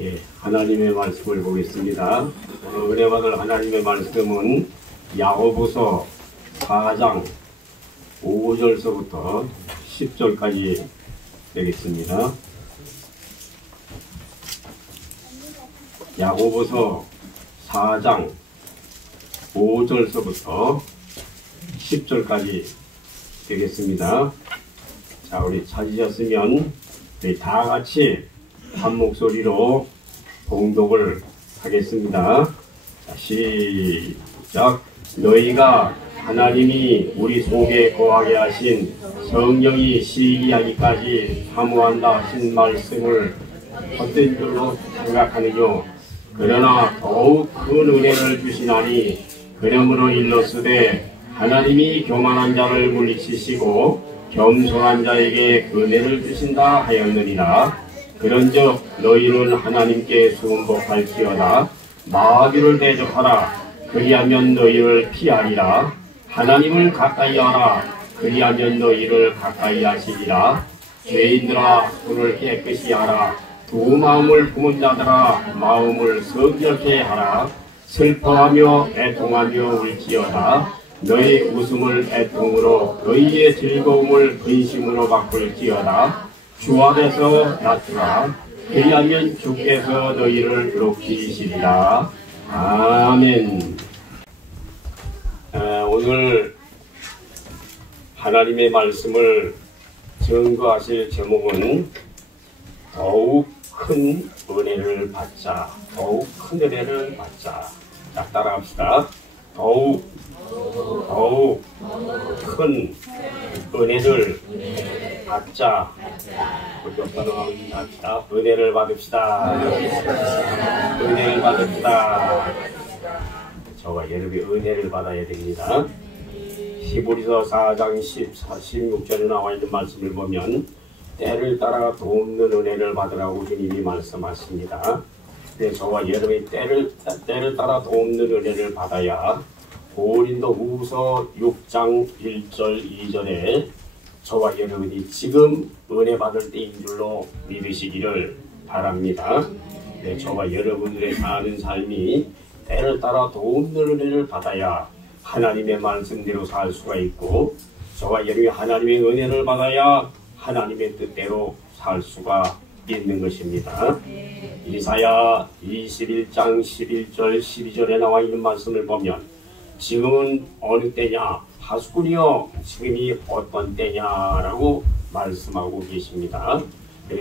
예, 하나님의 말씀을 보겠습니다. 오늘 은혜 받을 하나님의 말씀은 야고보서 4장 5절서부터 10절까지 되겠습니다. 야고보서 4장 5절서부터 10절까지 되겠습니다. 자, 우리 찾으셨으면 우리 다 같이 한 목소리로 봉독을 하겠습니다. 자, 시작. 너희가 하나님이 우리 속에 거하게 하신 성령이 시기하기까지 사모한다 하신 말씀을 헛된 줄로 생각하느뇨. 그러나 더욱 큰 은혜를 주시나니 그러므로 일렀으되 하나님이 교만한 자를 물리치시고 겸손한 자에게 은혜를 주신다 하였느니라. 그런즉 너희는 하나님께 순복할지어다. 마귀를 대적하라. 그리하면 너희를 피하리라. 하나님을 가까이 하라. 그리하면 너희를 가까이 하시리라. 죄인들아 손을 깨끗이 하라. 두 마음을 품은 자들아 마음을 성결케 하라. 슬퍼하며 애통하며 울지어다. 너희 웃음을 애통으로 너희의 즐거움을 근심으로 바꿀지어다. 주 앞에서 낮추라. 그리하면 주께서 너희를 높이시리라. 아멘. 오늘 하나님의 말씀을 증거하실 제목은 더욱 큰 은혜를 받자. 더욱 큰 은혜를 받자. 자, 따라합시다. 더욱 큰 은혜를 받자. 은혜를 받읍시다. 은혜를 받읍시다. 저와 여러분이 은혜를 받아야 됩니다. 히브리서 4장 16절에 나와 있는 말씀을 보면 때를 따라 돕는 은혜를 받으라고 주님이 말씀하십니다. 저와 여러분이 때를 따라 돕는 은혜를 받아야 고린도후서 6장 1절 2절에 저와 여러분이 지금 은혜 받을 때인 줄로 믿으시기를 바랍니다. 저와 여러분들의 사는 삶이 때를 따라 돕는 은혜를 받아야 하나님의 말씀대로 살 수가 있고 저와 여러분이 하나님의 은혜를 받아야 하나님의 뜻대로 살 수가 있는 것입니다. 이사야 21장 11절 12절에 나와 있는 말씀을 보면 지금은 어느 때냐 하수꾼이여 지금이 어떤 때냐라고 말씀하고 계십니다.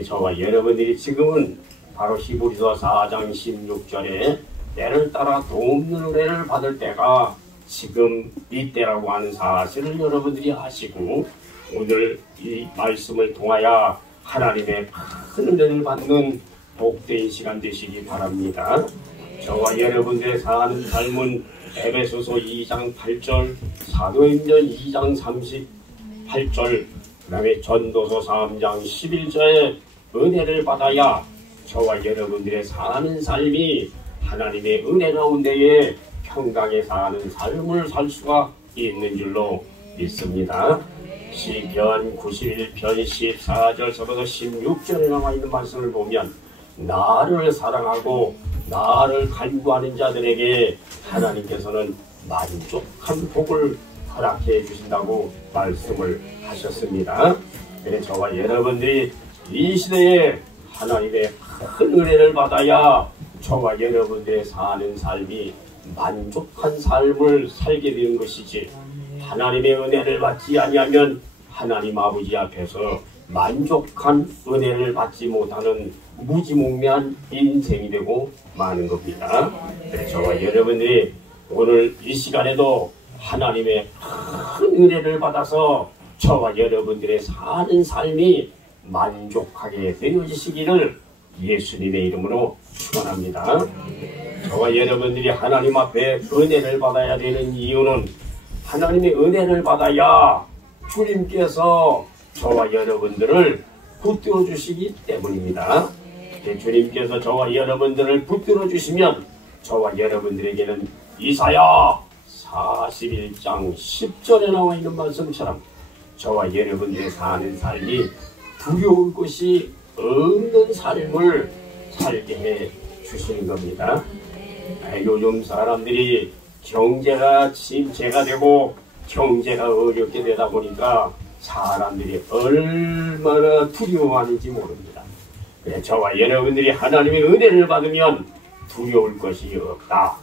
저와 여러분들이 지금은 바로 히브리서 4장 16절에 때를 따라 돕는 은혜를 받을 때가 지금 이때라고 하는 사실을 여러분들이 아시고 오늘 이 말씀을 통하여 하나님의 큰 은혜를 받는 복된 시간 되시기 바랍니다. 저와 여러분들의 사는 삶은 에베소서 2장 8절, 사도행전 2장 38절, 그 다음에 전도서 3장 11절에 은혜를 받아야 저와 여러분들의 사는 삶이 하나님의 은혜 가운데에 평강에 사는 삶을 살 수가 있는 줄로 믿습니다. 시편 91편 14절서부터 16절에 나와 있는 말씀을 보면 나를 사랑하고 나를 간구하는 자들에게 하나님께서는 만족한 복을 허락해 주신다고 말씀을 하셨습니다. 그래서 저와 여러분들이 이 시대에 하나님의 큰 은혜를 받아야 저와 여러분들의 사는 삶이 만족한 삶을 살게 되는 것이지 하나님의 은혜를 받지 아니하면 하나님 아버지 앞에서 만족한 은혜를 받지 못하는 무지몽매한 인생이 되고 마는 겁니다. 저와 여러분들이 오늘 이 시간에도 하나님의 큰 은혜를 받아서 저와 여러분들의 사는 삶이 만족하게 되어지시기를 예수님의 이름으로 축원합니다. 저와 여러분들이 하나님 앞에 은혜를 받아야 되는 이유는 하나님의 은혜를 받아야 주님께서 저와 여러분들을 붙들어 주시기 때문입니다. 주님께서 저와 여러분들을 붙들어 주시면 저와 여러분들에게는 이사야 41장 10절에 나와 있는 말씀처럼 저와 여러분들의 사는 삶이 두려울 것이 없는 삶을 살게 해 주시는 겁니다. 요즘 사람들이 경제가 침체가 되고 경제가 어렵게 되다 보니까 사람들이 얼마나 두려워하는지 모릅니다. 그래, 저와 여러분들이 하나님의 은혜를 받으면 두려울 것이 없다.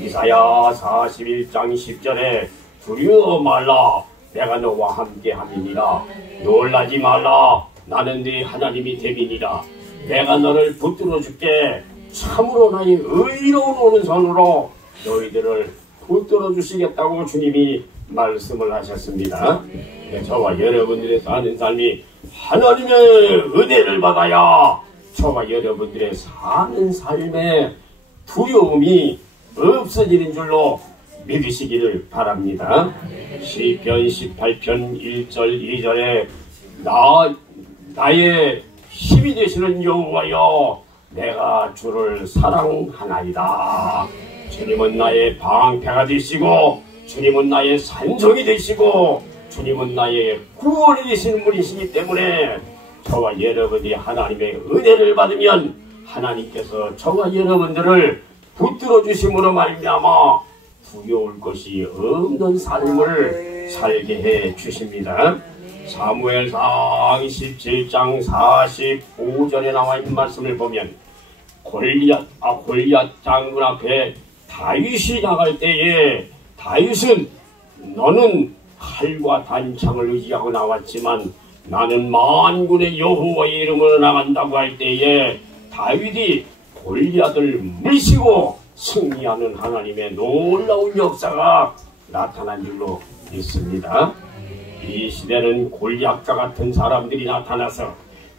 이사야 41장 10절에 두려워 말라 내가 너와 함께 함이니라. 놀라지 말라 나는 네 하나님이 됨이니라. 내가 너를 붙들어 줄게. 참으로 나의 의로운 오른손으로 너희들을 붙들어 주시겠다고 주님이 말씀을 하셨습니다. 저와 여러분들의 사는 삶이 하나님의 은혜를 받아야 저와 여러분들의 사는 삶에 두려움이 없어지는 줄로 믿으시기를 바랍니다. 시편 18편 1절 2절에 나의 힘이 되시는 여호와여 내가 주를 사랑하나이다. 주님은 나의 방패가 되시고 주님은 나의 산성이 되시고 주님은 나의 구원이 되시는 분이시기 때문에 저와 여러분이 하나님의 은혜를 받으면 하나님께서 저와 여러분들을 붙들어 주심으로 말미암아 두려울 것이 없는 삶을 살게 해 주십니다. 사무엘상 17장 45절에 나와 있는 말씀을 보면 골리앗 장군 앞에 다윗이 나갈 때에 다윗은 너는 칼과 단창을 의지하고 나왔지만 나는 만군의 여호와의 이름으로 나간다고 할 때에 다윗이 골리앗을 물리치고 승리하는 하나님의 놀라운 역사가 나타난 줄로 믿습니다. 이 시대는 골리앗과 같은 사람들이 나타나서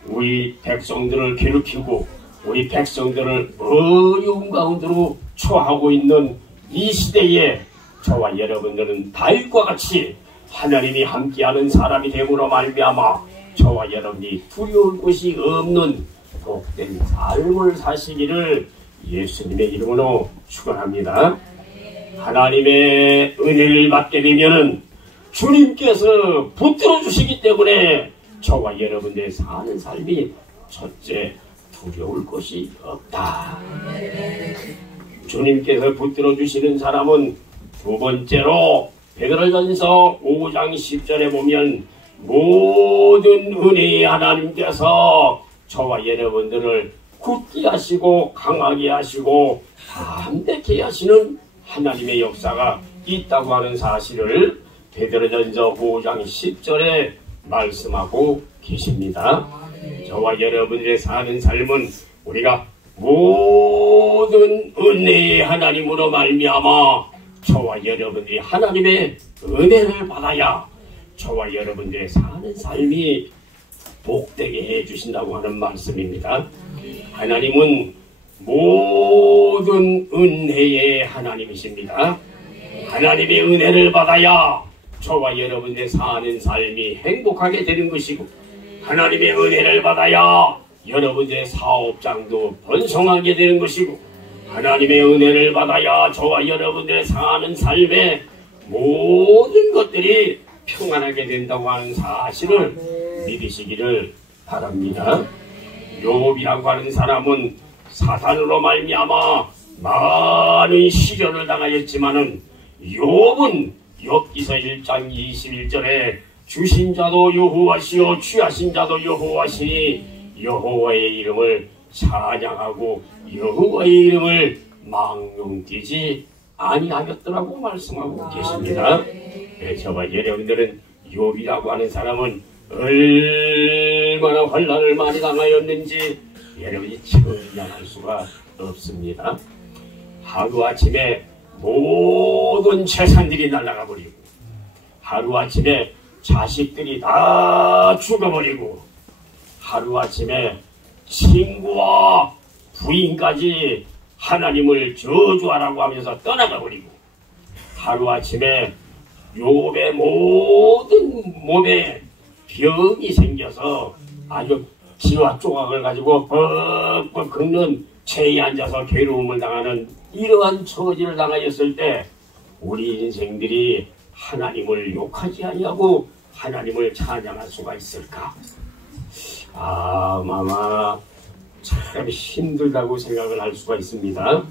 우리 백성들을 괴롭히고 우리 백성들을 어려운 가운데로 처하고 있는 이 시대에 저와 여러분들은 다윗과 같이 하나님이 함께하는 사람이 됨으로 말미암아 저와 여러분이 두려울 것이 없는 복된 삶을 사시기를 예수님의 이름으로 축원합니다. 하나님의 은혜를 받게 되면은 주님께서 붙들어 주시기 때문에 저와 여러분들의 사는 삶이 첫째 두려울 것이 없다. 주님께서 붙들어 주시는 사람은 두 번째로 베드로전서 5장 10절에 보면 모든 은혜의 하나님께서 저와 여러분들을 굳게 하시고 강하게 하시고 담대케 하시는 하나님의 역사가 있다고 하는 사실을 베드로전서 5장 10절에 말씀하고 계십니다. 저와 여러분들의 사는 삶은 우리가 모든 은혜의 하나님으로 말미암아 저와 여러분들이 하나님의 은혜를 받아야 저와 여러분들의 사는 삶이 복되게 해주신다고 하는 말씀입니다. 하나님은 모든 은혜의 하나님이십니다. 하나님의 은혜를 받아야 저와 여러분들의 사는 삶이 행복하게 되는 것이고 하나님의 은혜를 받아야 여러분들의 사업장도 번성하게 되는 것이고 하나님의 은혜를 받아야 저와 여러분들의 사는 삶에 모든 것들이 평안하게 된다고 하는 사실을 믿으시기를 바랍니다. 욥이라고 하는 사람은 사탄으로 말미암아 많은 시련을 당하였지만은 욥은 욥기서 1장 21절에 주신 자도 여호와시요 취하신 자도 여호와시니 여호와의 이름을 찬양하고 여호와의 이름을 망령되지 아니하였더라고 말씀하고 계십니다. 네, 저와 여러분들은 욥이라고 하는 사람은 얼마나 환난을 많이 당하였는지 여러분이 측량할 수가 없습니다. 하루아침에 모든 재산들이 날아가 버리고 하루아침에 자식들이 다 죽어버리고 하루아침에 친구와 부인까지 하나님을 저주하라고 하면서 떠나가 버리고 하루아침에 욥의 모든 몸에 병이 생겨서 아주 지와 조각을 가지고 뻑뻑 긁는 체에 앉아서 괴로움을 당하는 이러한 처지를 당하였을 때 우리 인생들이 하나님을 욕하지 아니하고 하나님을 찬양할 수가 있을까? 아마 참 힘들다고 생각을 할 수가 있습니다.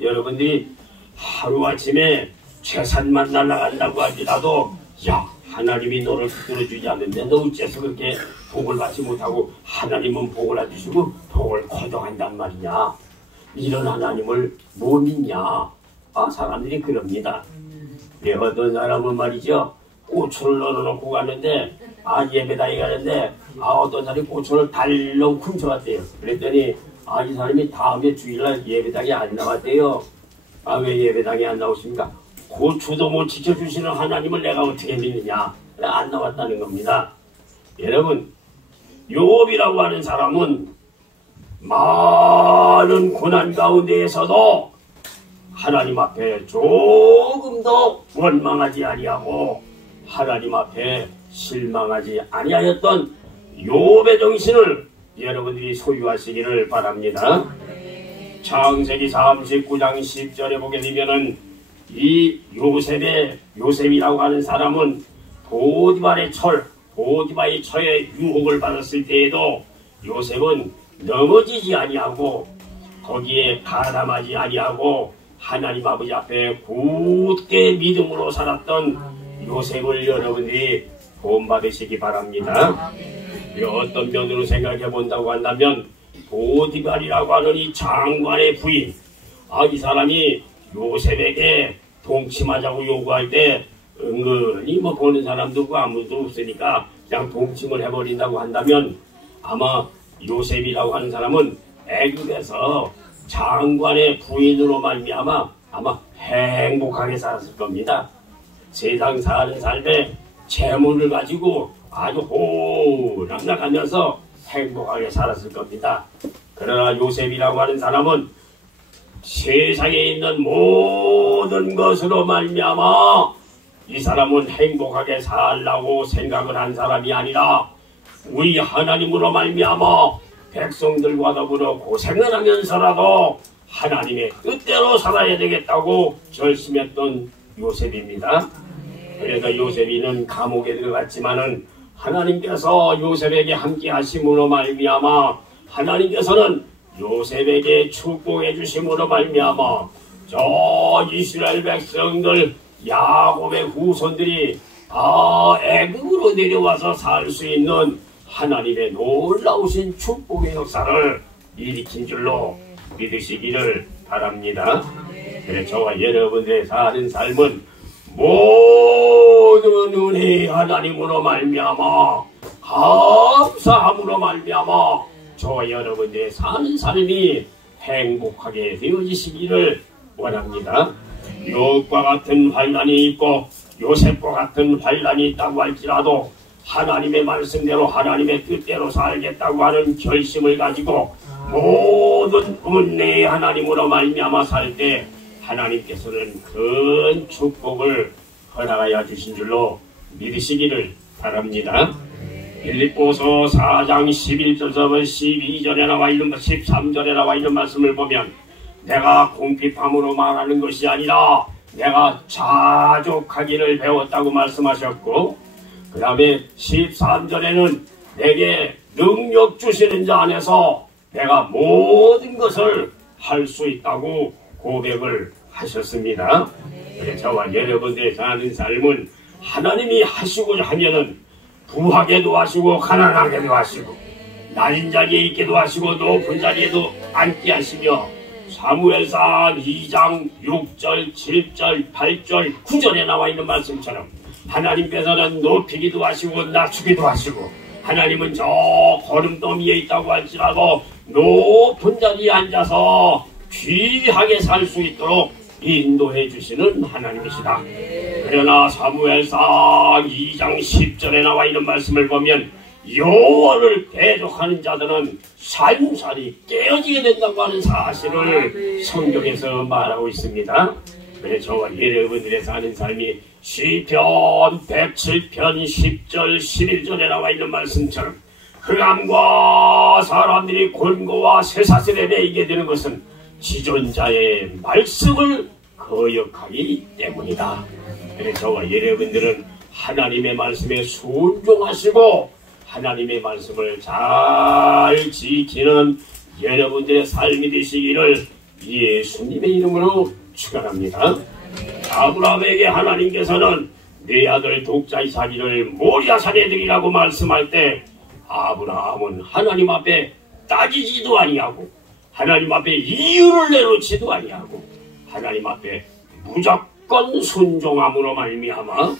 여러분들이 하루아침에 재산만 날아간다고 할지라도 야, 하나님이 너를 들어주지 않는데 너 어째서 그렇게 복을 받지 못하고 하나님은 복을 안 주시고 복을 거둬한단 말이냐. 이런 하나님을 못 믿냐. 사람들이 그럽니다. 어떤 사람은 말이죠. 고추를 넣어놓고 가는데 예배당에 가는데 어떤 사람이 고추를 달렁 훔쳐갔대요. 그랬더니 이 사람이 다음에 주일날 예배당에 안 나왔대요. 왜 예배당에 안 나오십니까? 고추도 못 지켜주시는 하나님을 내가 어떻게 믿느냐. 안 나왔다는 겁니다. 여러분, 욥이라고 하는 사람은 많은 고난 가운데에서도 하나님 앞에 조금도 원망하지 아니하고 하나님 앞에 실망하지 아니하였던 욥의 정신을 여러분들이 소유하시기를 바랍니다. 창세기 39장 10절에 보게 되면은 이 요셉이라고 하는 사람은 보디발의 처의 유혹을 받았을 때에도 요셉은 넘어지지 아니하고 거기에 가담하지 아니하고 하나님 아버지 앞에 굳게 믿음으로 살았던 요셉을 여러분들이 본받으시기 바랍니다. 어떤 면으로 생각해 본다고 한다면 보디발이라고 하는 이 장관의 부인, 이 사람이 요셉에게 동침하자고 요구할 때 은근히 보는 사람도 없고 아무도 없으니까 그냥 동침을 해버린다고 한다면 아마 요셉이라고 하는 사람은 애굽에서 장관의 부인으로 말미암아 아마 행복하게 살았을 겁니다. 세상 사는 삶에 재물을 가지고 아주 호락락하면서 행복하게 살았을 겁니다. 그러나 요셉이라고 하는 사람은 세상에 있는 모든 것으로 말미암아 이 사람은 행복하게 살라고 생각을 한 사람이 아니라 우리 하나님으로 말미암아 백성들과 더불어 고생을 하면서라도 하나님의 뜻대로 살아야 되겠다고 결심했던 요셉입니다. 그래서 요셉이는 감옥에 들어갔지만은 하나님께서 요셉에게 함께 하심으로 말미암아 하나님께서는 요셉에게 축복해 주심으로 말미암아 저 이스라엘 백성들 야곱의 후손들이 다 애굽으로 내려와서 살 수 있는 하나님의 놀라우신 축복의 역사를 일으킨 줄로 믿으시기를 바랍니다. 그래서 저와 여러분들의 사는 삶은 모든 은혜의 하나님으로 말미암아 감사함으로 말미암아 저와 여러분들의 사는 삶이 행복하게 되어지시기를 원합니다. 욥과 같은 환난이 있고 요셉과 같은 환난이 있다고 할지라도 하나님의 말씀대로 하나님의 뜻대로 살겠다고 하는 결심을 가지고 모든 은혜의 하나님으로 말미암아 살 때 하나님께서는 큰 축복을 허락하여 주신 줄로 믿으시기를 바랍니다. 빌립보서 4장 11절부터 12절에 나와 있는 13절에 나와 있는 말씀을 보면 내가 궁핍함으로 말하는 것이 아니라 내가 자족하기를 배웠다고 말씀하셨고 그 다음에 13절에는 내게 능력 주시는 자 안에서 내가 모든 것을 할 수 있다고 고백을 하셨습니다. 그래서 저와 여러분들의 사는 삶은 하나님이 하시고자 하면은 부하게도 하시고 가난하게도 하시고 낮은 자리에 있게도 하시고 높은 자리에도 앉게 하시며 사무엘상 2장 6절 7절 8절 9절에 나와 있는 말씀처럼 하나님께서는 높이기도 하시고 낮추기도 하시고 하나님은 저 거름돈 위에 있다고 할지라도 높은 자리에 앉아서 귀하게 살 수 있도록 인도해 주시는 하나님이시다. 그러나 사무엘상 2장 10절에 나와 있는 말씀을 보면 여호와를 대적하는 자들은 산산이 깨어지게 된다고 하는 사실을 성경에서 말하고 있습니다. 그래서 저와 여러분들의 사는 삶이 시편 107편 10절 11절에 나와 있는 말씀처럼 흑암과 사람들이 곤고와 쇠사슬에 매이게 되는 것은 지존자의 말씀을 거역하기 때문이다. 그래서 저와 여러분들은 하나님의 말씀에 순종하시고 하나님의 말씀을 잘 지키는 여러분들의 삶이 되시기를 예수님의 이름으로 축원합니다. 아브라함에게 하나님께서는 네 아들 독자 이삭을 모리아산에 드리라고 말씀할 때 아브라함은 하나님 앞에 따지지도 아니하고 하나님 앞에 이유를 내놓지도 아니하고 하나님 앞에 무조건 순종함으로 말미암아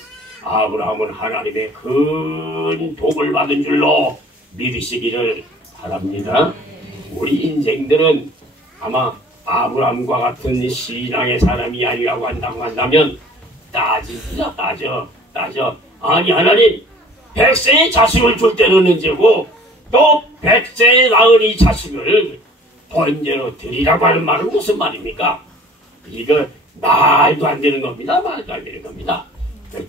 아브라함은 하나님의 큰 복을 받은 줄로 믿으시기를 바랍니다. 우리 인생들은 아마 아브라함과 같은 신앙의 사람이 아니라고 한다면 따지기가 따져. 아니 하나님 100세의 자식을 줄 때는 언제고 또 100세에 낳은 이 자식을 번제로 드리라고 하는 말은 무슨 말입니까? 이거 말도 안 되는 겁니다. 말도 안 되는 겁니다.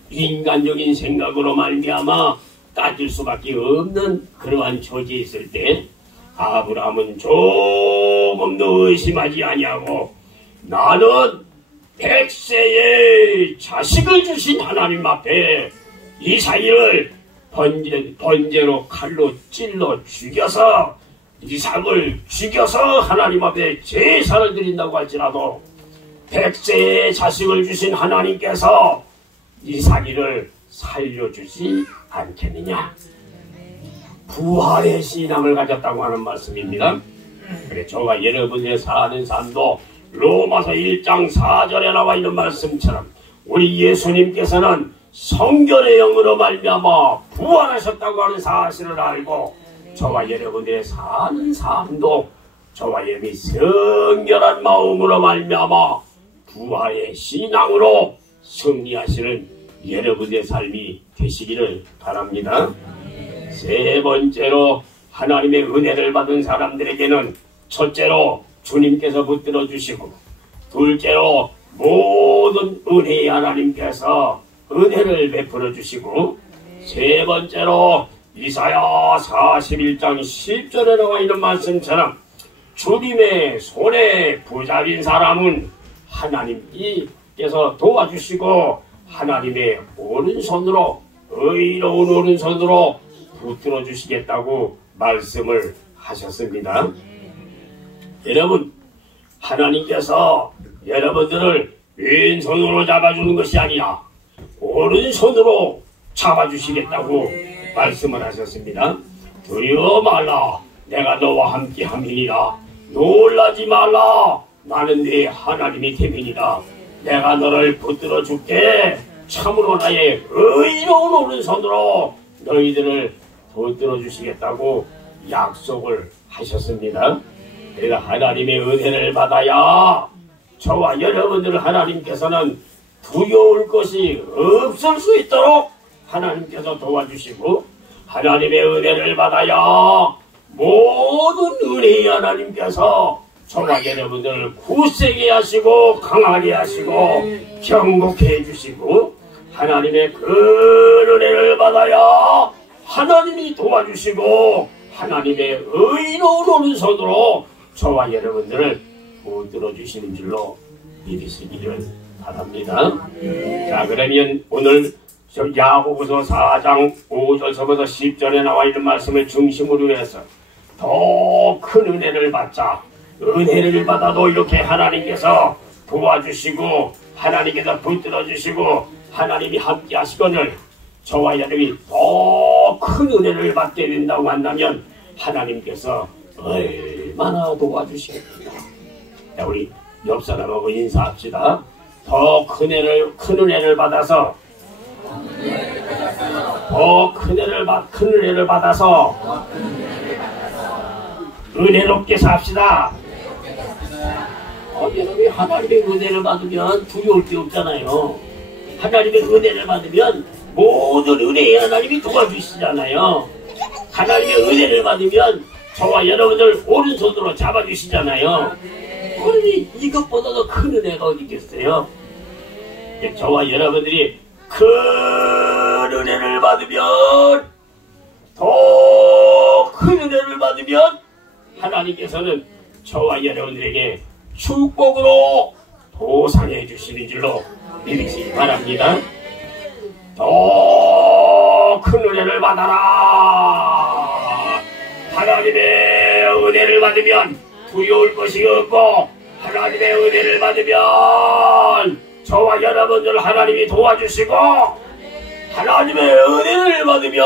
인간적인 생각으로 말미암아 따질 수밖에 없는 그러한 처지에 있을 때 아브라함은 조금도 의심하지 아니하고 나는 100세의 자식을 주신 하나님 앞에 이삭을 번제로 칼로 찔러 죽여서 이삭을 죽여서 하나님 앞에 제사를 드린다고 할지라도 100세의 자식을 주신 하나님께서 이삭을 살려주지 않겠느냐. 부활의 신앙을 가졌다고 하는 말씀입니다. 그래 저와 여러분의 사는 삶도 로마서 1장 4절에 나와 있는 말씀처럼 우리 예수님께서는 성결의 영으로 말미암아 부활하셨다고 하는 사실을 알고 저와 여러분들의 사는 삶도 저와 여러분이 성결한 마음으로 말미암아 부활의 신앙으로 승리하시는 여러분의 삶이 되시기를 바랍니다. 세 번째로 하나님의 은혜를 받은 사람들에게는 첫째로 주님께서 붙들어 주시고 둘째로 모든 은혜의 하나님께서 은혜를 베풀어 주시고 세 번째로 이사야 41장 10절에 나와 있는 말씀처럼 주님의 손에 부잡인 사람은 하나님께서 도와주시고 하나님의 오른손으로 의로운 오른손으로 붙들어 주시겠다고 말씀을 하셨습니다. 여러분 하나님께서 여러분들을 왼손으로 잡아주는 것이 아니라 오른손으로 잡아주시겠다고 말씀을 하셨습니다. 두려워 말라 내가 너와 함께 함이니라. 놀라지 말라 나는 네 하나님이 됨이니라. 내가 너를 붙들어 줄게. 참으로 나의 의로운 오른손으로 너희들을 붙들어 주시겠다고 약속을 하셨습니다. 그래서 하나님의 은혜를 받아야 저와 여러분들을 하나님께서는 두려울 것이 없을 수 있도록 하나님께서 도와주시고 하나님의 은혜를 받아야 모든 은혜의 하나님께서 저와 여러분들을 굳세게 하시고 강하게 하시고 경고케 해주시고 하나님의 그 은혜를 받아야 하나님이 도와주시고 하나님의 의로운 오른손으로 저와 여러분들을 붙들어 주시는 줄로 믿으시기를 바랍니다. 자 그러면 오늘 야고보서 4장 5절서부터 10절에 나와 있는 말씀을 중심으로 해서 더 큰 은혜를 받자. 은혜를 받아도 이렇게 하나님께서 도와주시고 하나님께서 붙들어 주시고 하나님이 함께 하시거늘 저와 여러분이 더 큰 은혜를 받게 된다고 한다면 하나님께서 얼마나 도와주시겠느냐. 자, 우리 옆 사람하고 인사합시다. 더 큰 은혜를 받아서 더 큰 은혜를 받아서 은혜롭게 삽시다. 여러분이 하나님의 은혜를 받으면 두려울 게 없잖아요. 하나님의 은혜를 받으면 모든 은혜의 하나님이 도와주시잖아요. 하나님의 은혜를 받으면 저와 여러분들 오른손으로 잡아주시잖아요. 그러니 이것보다도 큰 은혜가 어디 있겠어요? 저와 여러분들이 큰 은혜를 받으면 더 큰 은혜를 받으면 하나님께서는 저와 여러분들에게 축복으로 보상해 주시는 줄로 믿으시기 바랍니다. 더 큰 은혜를 받아라. 하나님의 은혜를 받으면 두려울 것이 없고, 하나님의 은혜를 받으면 저와 여러분들 하나님이 도와주시고, 하나님의 은혜를 받으면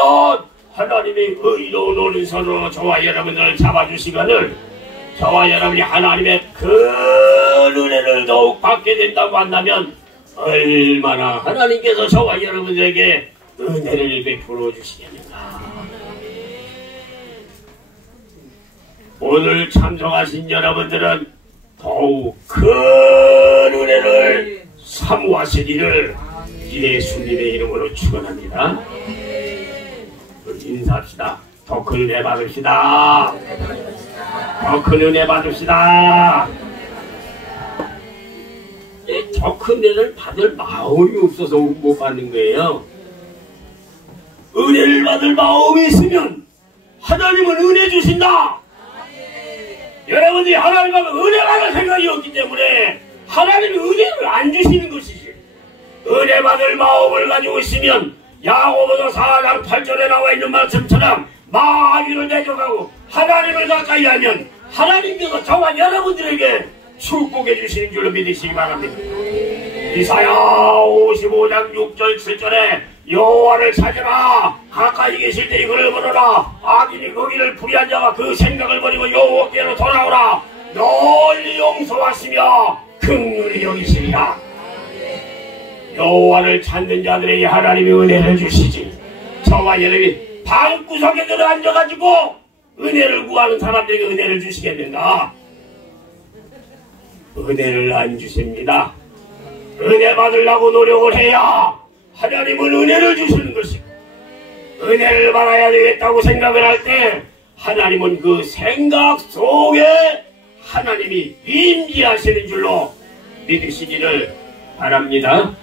하나님의 의로운 오른손으로 저와 여러분들을 잡아주시거늘, 저와 여러분이 하나님의 큰 은혜를 더욱 받게 된다고 한다면 얼마나 하나님께서 저와 여러분들에게 은혜를 베풀어 주시겠는가. 오늘 참석하신 여러분들은 더욱 큰 은혜를 사모하시기를 예수님의 이름으로 축원합니다. 인사합시다. 더 큰 은혜 받읍시다. 더 큰 은혜 받읍시다. 더 큰 은혜를 받을 마음이 없어서 못 받는 거예요. 은혜를 받을 마음이 있으면 하나님은 은혜 주신다. 여러분들이 하나님 앞에 은혜 받을 생각이 없기 때문에 하나님이 은혜를 안 주시는 것이지. 은혜 받을 마음을 가지고 있으면 야고보서 4장 8절에 나와 있는 말씀처럼 마귀를 대적하고 하나님을 가까이 하면 하나님께서 저와 여러분들에게 축복해 주시는 줄로 믿으시기 바랍니다. 이사야 55장 6절 7절에 여호와를 찾으라, 가까이 계실 때 그를 부르라, 악인이 거기를 불의한 자와 그 생각을 버리고 여호와께로 돌아오라, 널리 용서하시며 긍휼히 여기시리라. 여호와를 찾는 자들에게 하나님이 은혜를 주시지. 저와 여러분이 방구석에 들어 앉아가지고 은혜를 구하는 사람들에게 은혜를 주시겠는가? 은혜를 안 주십니다. 은혜 받으려고 노력을 해야 하나님은 은혜를 주시는 것이고, 은혜를 받아야 되겠다고 생각을 할 때 하나님은 그 생각 속에 하나님이 임재하시는 줄로 믿으시기를 바랍니다.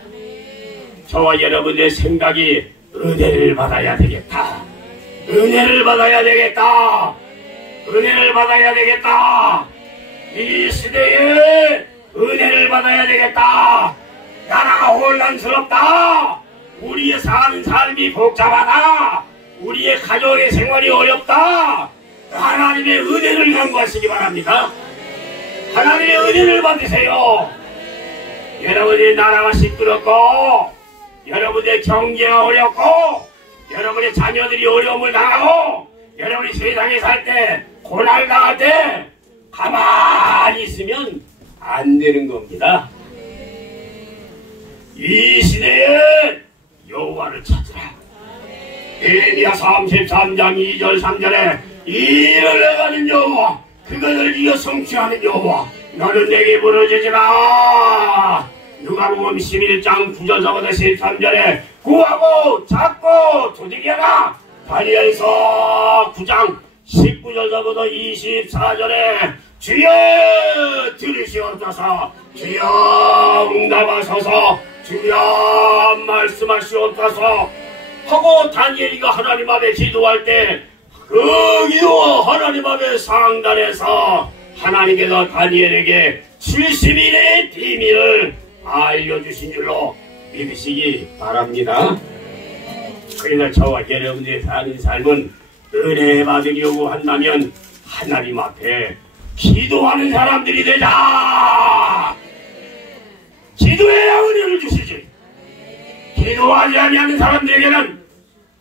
저와 여러분의 생각이 은혜를 받아야 되겠다. 은혜를 받아야 되겠다. 은혜를 받아야 되겠다. 이 시대에 은혜를 받아야 되겠다. 나라가 혼란스럽다. 우리의 사는 삶이 복잡하다. 우리의 가정의 생활이 어렵다. 하나님의 은혜를 간구하시기 바랍니다. 하나님의 은혜를 받으세요. 여러분의 나라가 시끄럽고, 여러분의 경제가 어렵고, 여러분의 자녀들이 어려움을 당하고, 여러분이 세상에 살 때 고난을 당할 때 가만히 있으면 안 되는 겁니다. 이 시대에 여호와를 찾으라. 에레미야 33장 2절 3절에 이를 내가는 여호와, 그것을 이어 성취하는 여호와, 너는 내게 부르짖으라. 누가복음 11장 9절서부터 13절에 구하고 찾고 두드려라. 다니엘서 9장 19절서부터 24절에 주여 들으시옵소서, 주여 응답하소서, 주여 말씀하시옵소서 하고 다니엘이가 하나님 앞에 기도할 때 그 기도와 하나님 앞에 상단에서 하나님께서 다니엘에게 70일의 비밀을 알려주신 줄로 믿으시기 바랍니다. 그러나 저와 여러분들의 사는 삶은 은혜 받으려고 한다면 하나님 앞에 기도하는 사람들이 되자. 기도해야 은혜를 주시지. 기도하지 아니하는 사람들에게는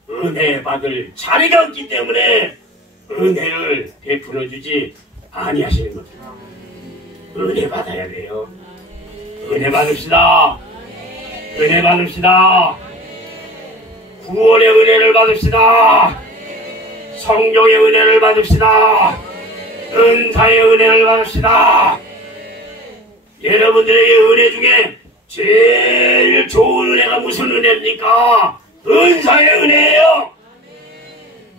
은혜 받을 자리가 없기 때문에 은혜를 베풀어 주지 아니하시는 겁니다. 은혜 받아야 돼요. 은혜 받읍시다. 은혜 받읍시다. 구원의 은혜를 받읍시다. 성령의 은혜를 받읍시다. 은사의 은혜를 받읍시다. 여러분들에게 은혜 중에 제일 좋은 은혜가 무슨 은혜입니까? 은사의 은혜예요.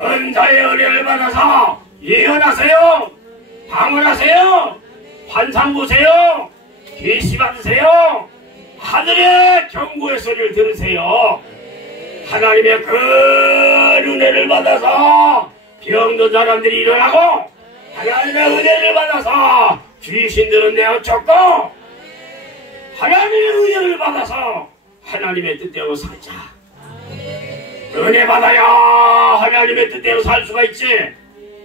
은사의 은혜를 받아서 예언하세요. 방언하세요. 환상 보세요. 계시 받으세요. 하늘의 경고의 소리를 들으세요. 하나님의 큰 은혜를 받아서 병든 사람들이 일어나고, 하나님의 은혜를 받아서 귀신들은 내어쫓고, 하나님의 은혜를 받아서 하나님의 뜻대로 살자. 은혜 받아야 하나님의 뜻대로 살 수가 있지.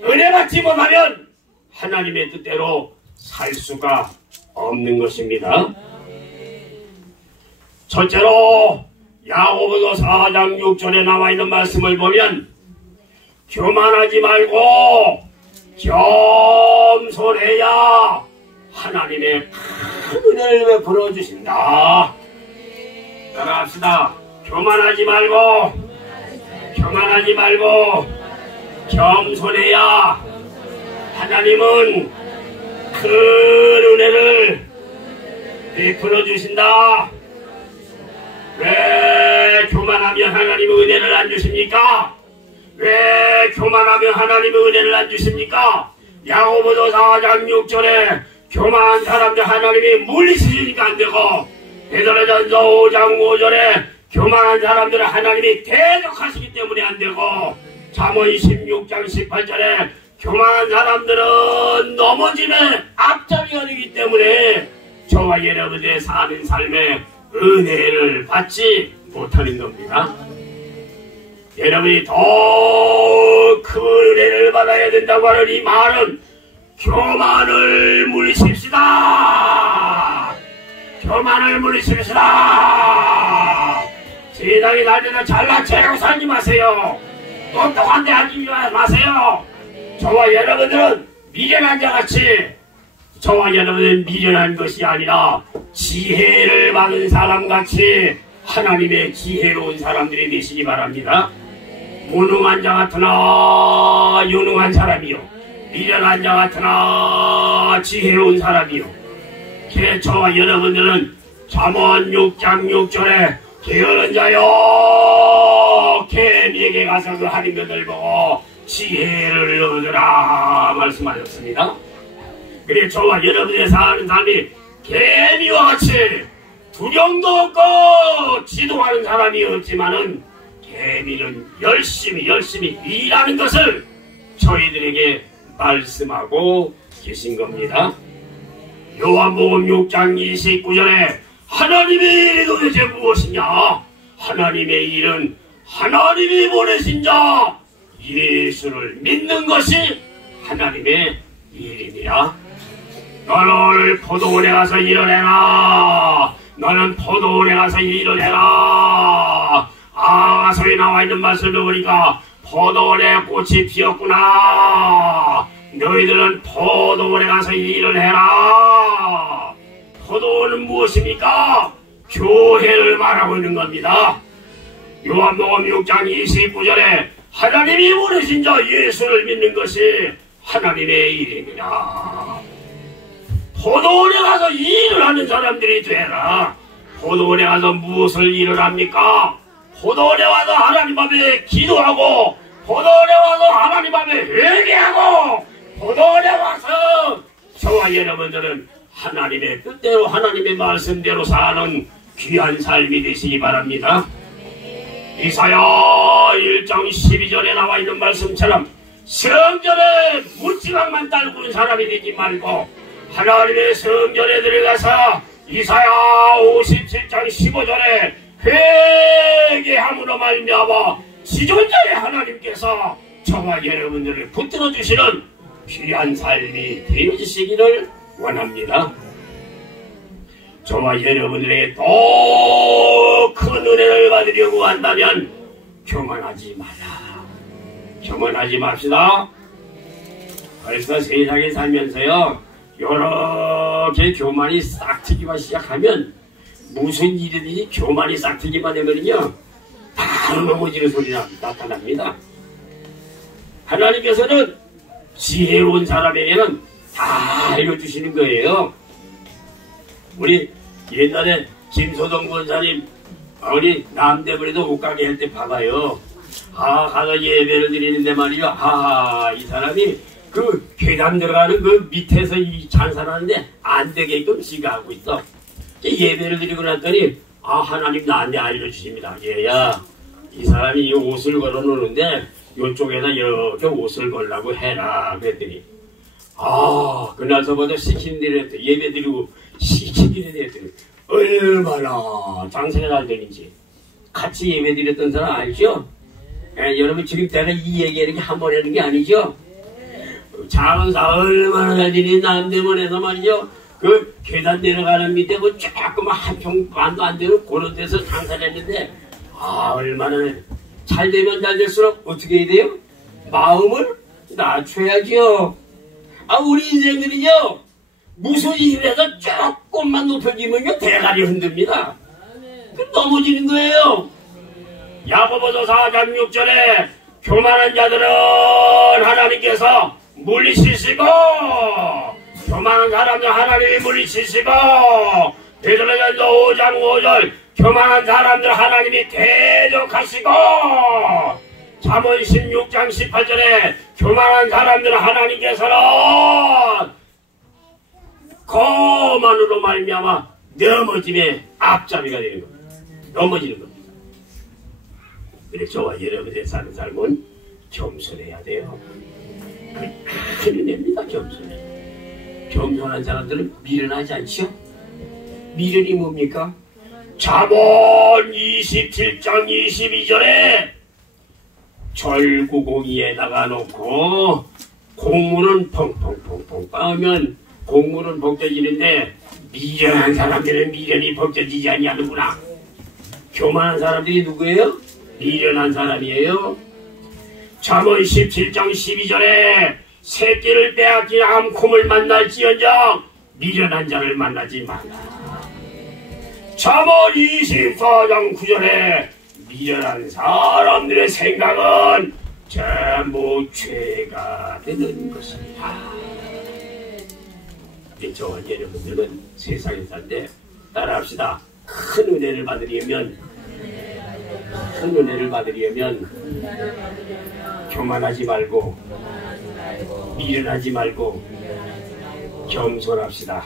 은혜 받지 못하면 하나님의 뜻대로 살 수가 없는 것입니다. 첫째로 야고보서 4장 6절에 나와 있는 말씀을 보면 교만하지 말고 겸손해야 하나님의 큰 은혜를 베풀어 주신다. 따라합시다. 교만하지 말고 겸손해야 하나님은 큰 은혜를 베풀어 주신다. 왜 교만하면 하나님은 은혜를 안 주십니까? 왜 교만하면 하나님은 은혜를 안 주십니까? 야고보서 4장 6절에 교만한 사람들 하나님이 물리치시니까 안 되고, 베드로전서 5장 5절에 교만한 사람들은 하나님이 대적하시기 때문에 안 되고, 잠언 16장 18절에 교만한 사람들은 넘어짐에 앞자리가 되기 때문에 저와 여러분들의 사는 삶에 은혜를 받지 못하는 겁니다. 여러분이 더 큰 은혜를 받아야 된다고 하는 이 말은 교만을 물리칩시다. 교만을 물리칩시다. 세상에 살면서 잘난 체하고 살지 마세요. 똑똑한 데 하지 마세요. 저와 여러분들은 미련한 자같이, 저와 여러분은 미련한 것이 아니라 지혜를 받은 사람같이 하나님의 지혜로운 사람들이 되시기 바랍니다. 무능한 자 같으나 유능한 사람이요, 미련한 자 같으나 지혜로운 사람이요. 저와 여러분들은 잠언 6장 6절에 게으른 자여 개미에게 가서 그 하는 것을 보고 지혜를 얻으라 말씀하셨습니다. 그래 저와 여러분의 사는 삶이 개미와 같이 두려움도 없고 지도하는 사람이 없지만은, 개미는 열심히 일하는 것을 저희들에게 말씀하고 계신 겁니다. 요한복음 6장 29절에 하나님의 일이 도대체 무엇이냐? 하나님의 일은 하나님이 보내신 자 예수를 믿는 것이 하나님의 일입니다. 너는 포도원에 가서 일을 해라. 너는 포도원에 가서 일을 해라. 아가서에 나와 있는 말씀을 보니까 포도원에 꽃이 피었구나. 너희들은 포도원에 가서 일을 해라. 포도원은 무엇입니까? 교회를 말하고 있는 겁니다. 요한복음 6장 29절에 하나님이 보내신 자 예수를 믿는 것이 하나님의 일입니다. 포도원에 가서 일을 하는 사람들이 되라. 포도원에 가서 무엇을 일을 합니까? 포도원에 와서 하나님 앞에 기도하고, 포도원에 와서 하나님 앞에 회개하고, 포도원에 와서 저와 여러분들은 하나님의 뜻대로 하나님의 말씀대로 사는 귀한 삶이 되시기 바랍니다. 이사야 1장 12절에 나와 있는 말씀처럼 성전에 묻지막만 딸구는 사람이 되지 말고 하나님의 성전에 들어가서 이사야 57장 15절에 회개함으로 말미암아 지존자의 하나님께서 저와 여러분들을 붙들어 주시는 귀한 삶이 되어주시기를 원합니다. 저와 여러분들에게 더 큰 은혜를 받으려고 한다면 교만하지 마라. 교만하지 맙시다. 벌써 세상에 살면서요, 이렇게 교만이 싹트기만 시작하면 무슨 일이든지 교만이 싹트기만 되면요 다 넘어지는 소리가 나타납니다. 하나님께서는 지혜로운 사람에게는 다 알려주시는 거예요. 우리 옛날에 김소동 권사님 우리 남대문에도 못 가게 할 때 봐봐요. 가서 예배를 드리는데 말이요, 이 사람이 그 계단 들어가는 그 밑에서 이 찬사하는데 안 되게끔 지가 하고 있어. 예배를 드리고 났더니 하나님 나한테 알려주십니다. 얘야, 이 사람이 이 옷을 걸어 놓는데 요쪽에다 이렇게 옷을 걸라고 해라 그랬더니 그날서부터 시킨 대로 했더니 예배 드리고 시킨 대로 했더니 얼마나 장사가 잘 되는지. 같이 예배 드렸던 사람 알죠? 여러분 지금 내가 이 얘기 이렇게 한 번 하는 게 아니죠? 장사 얼마나 잘 지니 남대문에서 말이죠. 그 계단 내려가는 밑에 그 조그만 한 평 반도 안 되는 그런 데서 장사를 했는데 얼마나 잘 되면 잘 될수록 어떻게 해야 돼요? 마음을 낮춰야죠. 우리 인생들이요 무소히 힘에서 조금만 높여지면요 대가리 흔듭니다. 그 넘어지는 거예요. 야고보서 4장 6절에 교만한 자들은 하나님께서 물리치시고 교만한 사람들 하나님이 물리치시고 베드로전서 5장 5절 교만한 사람들 하나님이 대적하시고 잠언 16장 18절에 교만한 사람들 하나님께서는 거만으로 말미암아 넘어짐의 앞잡이가 되는 겁니다. 넘어지는 겁니다. 그래서 저와 여러분의 사는 삶은 겸손해야 돼요. 큰 은혜입니다. 겸손한 사람들은 미련하지 않죠? 미련이 뭡니까? 잠언 27장 22절에 절구공이에다가 놓고 곡물은 펑펑펑펑 빠으면 곡물은 벗겨지는데 미련한 사람들은 미련이 벗겨지지 아니하는구나. 교만한 사람들이 누구예요? 미련한 사람이에요. 잠언 17장 12절에 새끼를 빼앗긴 암콤을 만날지언정 미련한 자를 만나지 마라. 잠언 24장 9절에 미련한 사람들의 생각은 전부 죄가 되는 것입니다. 저와 여러분들은 세상에 살 때 따라합시다. 큰 은혜를 받으려면 교만하지 말고 미련하지 말고 겸손합시다.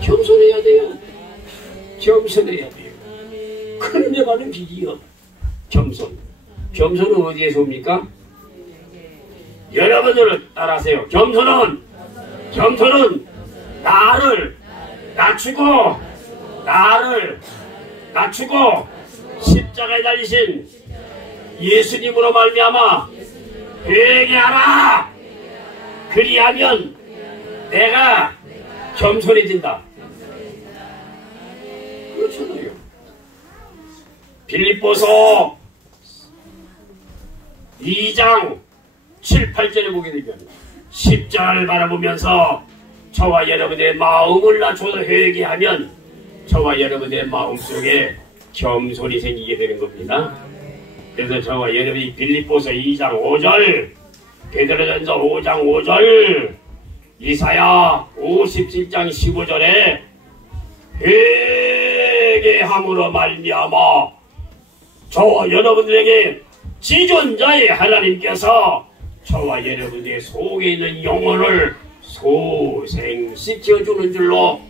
겸손해야 돼요. 큰 은혜 받는 길이요. 겸손은 어디에서 옵니까? 여러분들은 따라하세요. 겸손은 나를 낮추고 십자가에 달리신 예수님으로 말미암아 회개하라. 그리하면 내가 겸손해진다. 그렇잖아요. 빌립보서 2장 7, 8절에 보게 되면 십자가를 바라보면서 저와 여러분의 마음을 낮춰서 회개하면 저와 여러분의 마음속에 겸손이 생기게 되는 겁니다. 그래서 저와 여러분이 빌립보서 2장 5절, 베드로전서 5장 5절, 이사야 57장 15절에 회개함으로 말미암아 저와 여러분들에게 지존자의 하나님께서 저와 여러분의 속에 있는 영혼을 소생시켜주는 줄로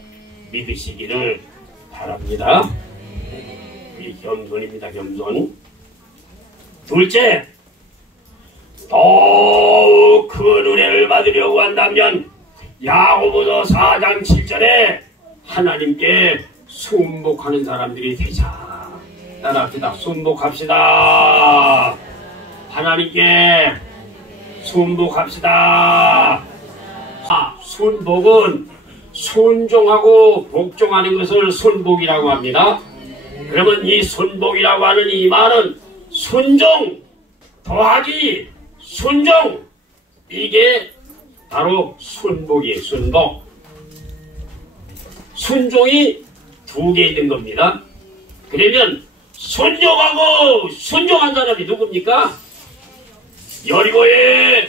믿으시기를 바랍니다. 이 겸손입니다. 겸손. 둘째, 더욱 큰 은혜를 받으려고 한다면 야고보서 4장 7절에 하나님께 순복하는 사람들이 되자. 따라합시다. 순복합시다. 하나님께 순복합시다. 순복은 순종하고 복종하는 것을 순복이라고 합니다. 그러면 이 순복이라고 하는 이 말은 순종 더하기 순종, 이게 바로 순복이에요. 순복. 순종이 두 개 있는 겁니다. 그러면 순종하고 순종한 사람이 누굽니까? 여리고에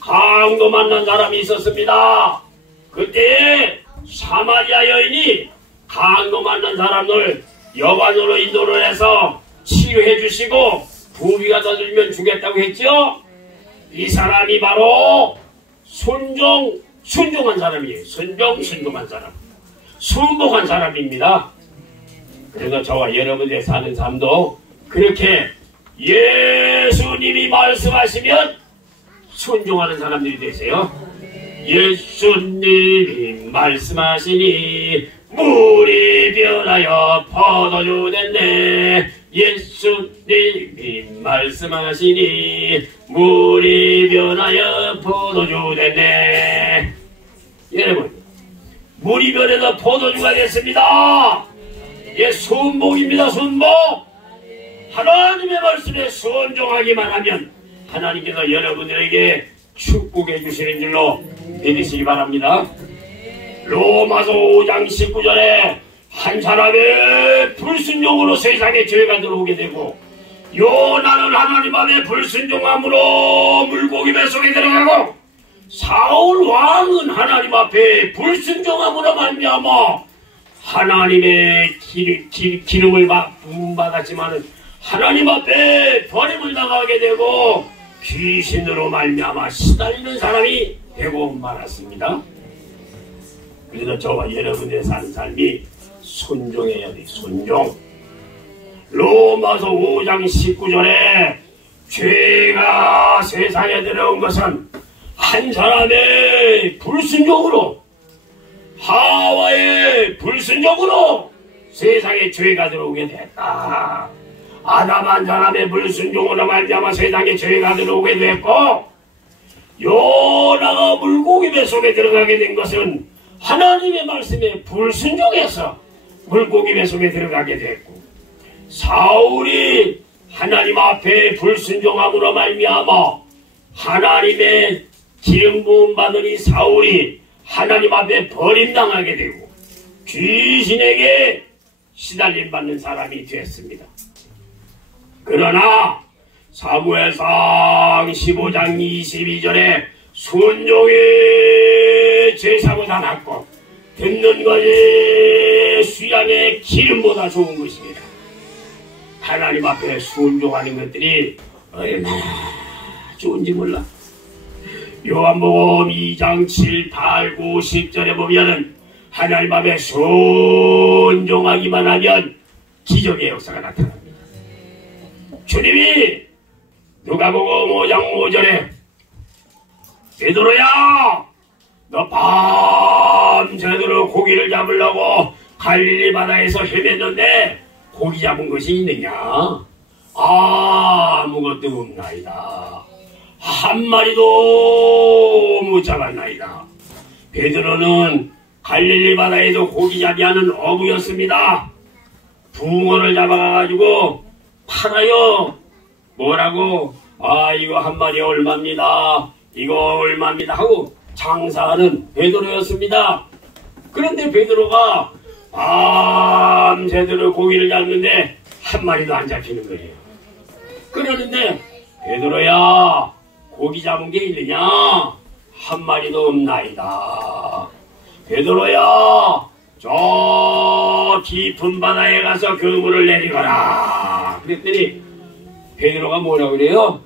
강도 만난 사람이 있었습니다. 그때 사마리아 여인이 강도 만난 사람을 여관으로 인도를 해서 치료해 주시고 부비가 더 들면 주겠다고 했죠. 이 사람이 바로 순종한 사람이에요. 순종한 사람, 순복한 사람입니다. 그래서 저와 여러분들의 사는 삶도 그렇게 예수님이 말씀하시면 순종하는 사람들이 되세요. 예수님이 말씀하시니 물이 변하여 포도주 됐네. 예수님이 말씀하시니 물이 변하여 포도주 됐네. 여러분, 물이 변해서 포도주가 됐습니다. 예, 순복입니다. 순복. 하나님의 말씀에 순종하기만 하면 하나님께서 여러분들에게 축복해 주시는 줄로 믿으시기 바랍니다. 로마서 5장 19절에 한 사람의 불순종으로 세상에 죄가 들어오게 되고 요나는 하나님 앞에 불순종함으로 물고기 뱃속에 들어가고 사울 왕은 하나님 앞에 불순종함으로 말미암아 하나님의 기름을 부음받았지만 하나님 앞에 버림을 당하게 되고 귀신으로 말미암아 시달리는 사람이 되고 말았습니다. 그래서 저와 여러분의 사는 삶이 순종해야 돼. 순종. 로마서 5장 19절에 죄가 세상에 들어온 것은 한 사람의 불순종으로 하와의 불순종으로 세상에 죄가 들어오게 됐다. 아담 한 사람의 불순종으로 말미암아 세상에 죄가 들어오게 됐고 요나가 물고기 뱃속에 들어가게 된 것은 하나님의 말씀에 불순종해서 물고기 뱃속에 들어가게 됐고 사울이 하나님 앞에 불순종함으로 말미암아 하나님의 기름 부음 받은 이 사울이 하나님 앞에 버림당하게 되고 귀신에게 시달림 받는 사람이 되었습니다. 그러나 사무엘상 15장 22절에 순종의 제사보다 낫고 듣는 것이 수양의 기름보다 좋은 것입니다. 하나님 앞에 순종하는 것들이 얼마나 좋은지 몰라. 요한복음 2장 7, 8, 9, 10절에 보면은 하나님 앞에 순종하기만 하면 기적의 역사가 나타납니다. 주님이 누가복음 5장 5절에 베드로야 너 밤새도록 고기를 잡으려고 갈릴리 바다에서 헤맸는데 고기 잡은 것이 있느냐? 아무것도 없나이다. 한 마리도 못 잡았나이다. 베드로는 갈릴리 바다에서 고기잡이하는 어부였습니다. 붕어를 잡아가지고 팔아요. 뭐라고? 이거 한 마리 얼마입니다. 이거 얼마입니다. 하고 장사하는 베드로였습니다. 그런데 베드로가 밤새도록 고기를 잡는데 한 마리도 안 잡히는 거예요. 그러는데 베드로야 고기 잡은 게 있느냐? 한 마리도 없나이다. 베드로야 저 깊은 바다에 가서 그물을 내리거라. 그랬더니 베드로가 뭐라고 그래요?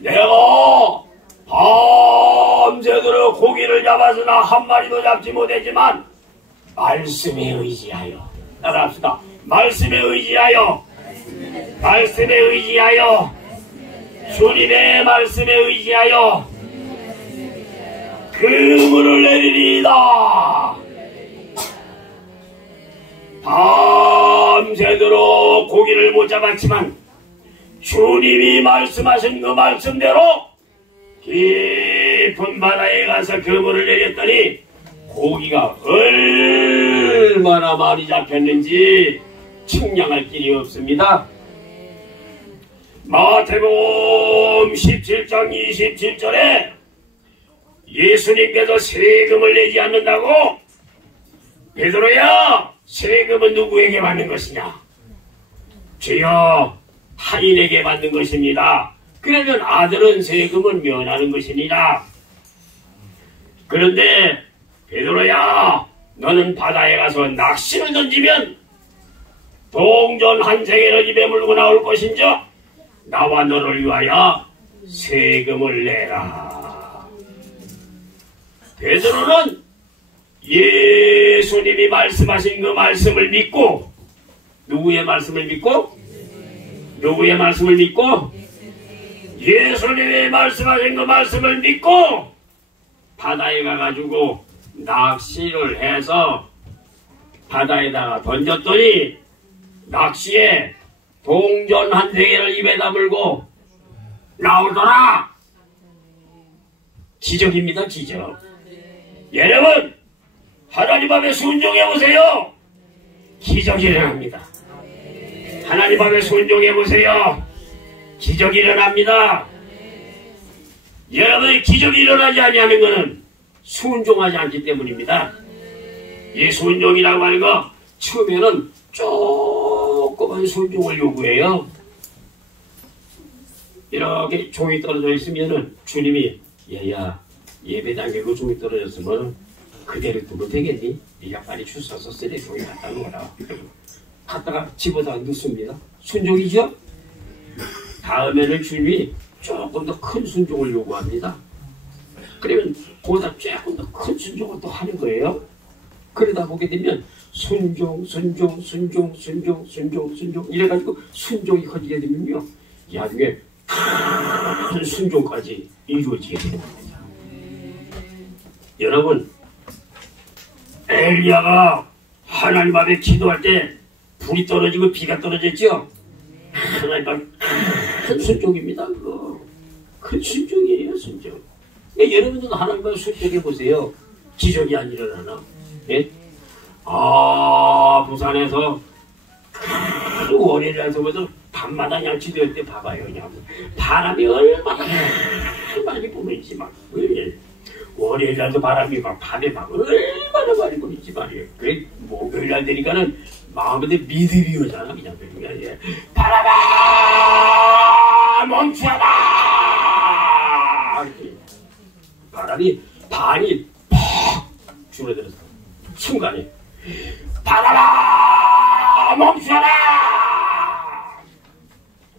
내가 밤새도록 고기를 잡았으나 한 마리도 잡지 못했지만 말씀에 의지하여 따라합시다. 말씀에 의지하여 말씀에 의지하여 주님의 말씀에 의지하여 그물을 내리리이다. 밤새도록 고기를 못 잡았지만 주님이 말씀하신 그 말씀대로 깊은 바다에 가서 그물을 내렸더니 고기가 얼마나 많이 잡혔는지 측량할 길이 없습니다. 마태복음 17장 27절에 예수님께서 세금을 내지 않는다고 베드로야 세금은 누구에게 받는 것이냐? 주여 타인에게 받는 것입니다. 그러면 아들은 세금은 면하는 것이니라. 그런데 베드로야 너는 바다에 가서 낚시를 던지면 동전 한 세겔을 입에 물고 나올 것인즉 나와 너를 위하여 세금을 내라. 베드로는 예수님이 말씀하신 그 말씀을 믿고 누구의 말씀을 믿고? 누구의 말씀을 믿고? 예수님이 말씀하신 그 말씀을 믿고 바다에 가가지고 낚시를 해서 바다에다가 던졌더니 낚시에 동전 한 세개를 입에 다물고 나오더라. 기적입니다. 기적. 여러분 하나님 앞에 순종해보세요. 기적이 일어납니다. 하나님 앞에 순종해보세요. 기적이 일어납니다. 여러분의 기적이 일어나지 아니하는 것은 순종하지 않기 때문입니다. 이 순종이라고 하는 거 처음에는 조그만 순종을 요구해요. 이렇게 종이 떨어져 있으면은 주님이 얘야 예배당에 그 종이 떨어졌으면 그대로 두면 되겠니? 네가 빨리 줄 서서 쓰레기통에 갖다 놓아라. 갖다가 집어다 넣습니다. 순종이죠? 다음에는 주님이 조금 더 큰 순종을 요구합니다. 그러면 그보다 조금 더 큰 순종을 또 하는 거예요. 그러다 보게 되면 순종 이래가지고 순종이 커지게 되면요 나중에 큰 순종까지 이루어지게 됩니다. 여러분 엘리야가 하나님 앞에 기도할 때 불이 떨어지고 비가 떨어졌죠? 하나님 앞에 큰 순종입니다. 그거 큰 순종이에요. 순종. 그러니까 여러분들도 하나님 앞에 순종해보세요. 기적이 안 일어나나? 예? 부산에서 큰 월요일에서부터 밤마다 양치될 때 봐봐요. 그냥 바람이 얼마나 많이 부는지 막 월요일날도 바람이 막 밤에 막 얼마나 많이 부는지 말이에요. 그래 목요일날 되니까는 마음에 미들이 오잖아. 그냥 예. 바람아 멈춰라. 바람이 반이 퍽 줄어들었어. 순간에 바람아 멈춰라.